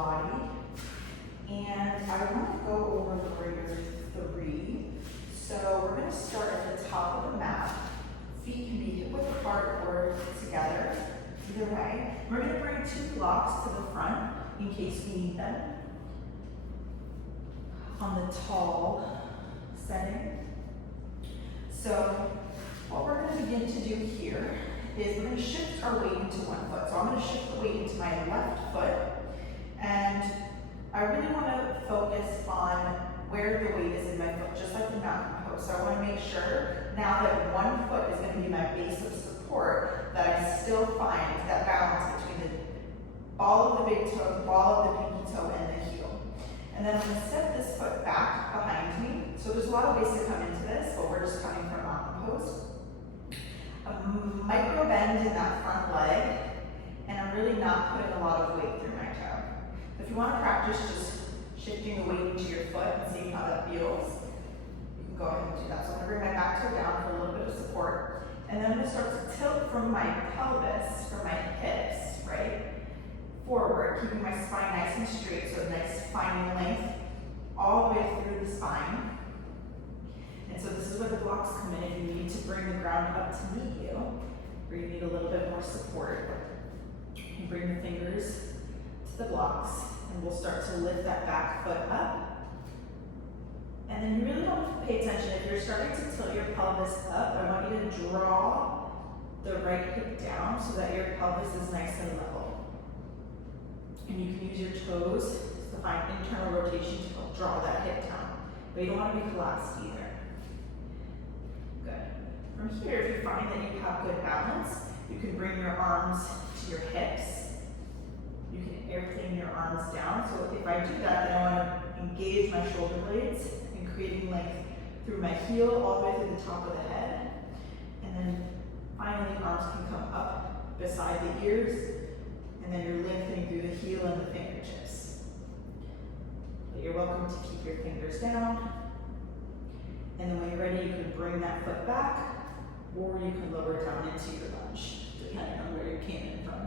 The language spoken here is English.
body. And I want to go over warrior 3. So we're going to start at the top of the mat. Feet can be hip width apart or together, either way. We're going to bring 2 blocks to the front in case we need them. On the tall setting. So what we're going to begin to do here is we're going to shift our weight into one foot. So I'm going to shift the weight into my left foot, and I really want to focus on where the weight is in my foot, just like the mountain pose. So I want to make sure now that one foot is going to be my base of support, that I still find that balance between the ball of the big toe, the ball of the pinky toe, and the heel. And then I'm going to step this foot back behind me. So there's a lot of ways to come into this, but we're just coming from mountain pose. A micro bend in that front leg, and I'm really not putting a lot of weight through my toe. So if you want to practice just shifting the weight into your foot and seeing how that feels, you can go ahead and do that. So I'm going to bring my back toe down for a little bit of support, and then I'm going to start to tilt from my pelvis, from my hips, right, forward, keeping my spine nice and straight, so nice finding length all the way through the spine. And so this is where the blocks come in if you need to bring the ground up to meet you, or you need a little bit more support. You bring the fingers to the blocks, and we'll start to lift that back foot up. And then you really don't have to pay attention. If you're starting to tilt your pelvis up, I want you to draw the right hip down so that your pelvis is nice and level. And you can use your toes to find internal rotation to help draw that hip down. But you don't want to be collapsed either. Good. From here, if you find that you have good balance, you can bring your arms to your hips. You can airplane your arms down. So if I do that, then I want to engage my shoulder blades and creating length through my heel all the way to the top of the head. And then finally, arms can come up beside the ears. And then you're lengthening through the heel and the fingertips. But you're welcome to keep your fingers down. And then when you're ready, you can bring that foot back, or you can lower it down into your lunge, depending on where you came in from.